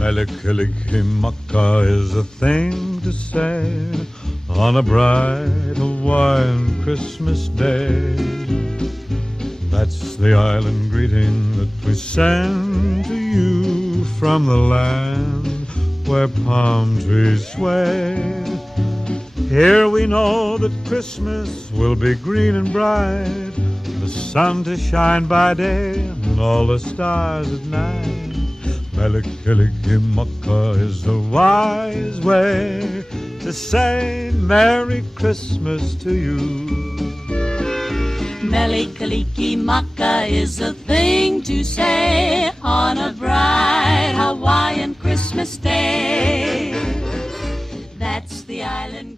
Mele-Kalikimaka is a thing to say on a bright Hawaiian Christmas day. That's the island greeting that we send to you from the land where palm trees sway. Here we know that Christmas will be green and bright, the sun to shine by day and all the stars at night. Mele-Kalikimaka is the wise way to say Merry Christmas to you. Mele-Kalikimaka is a thing to say on a bright Hawaiian Christmas day. That's the island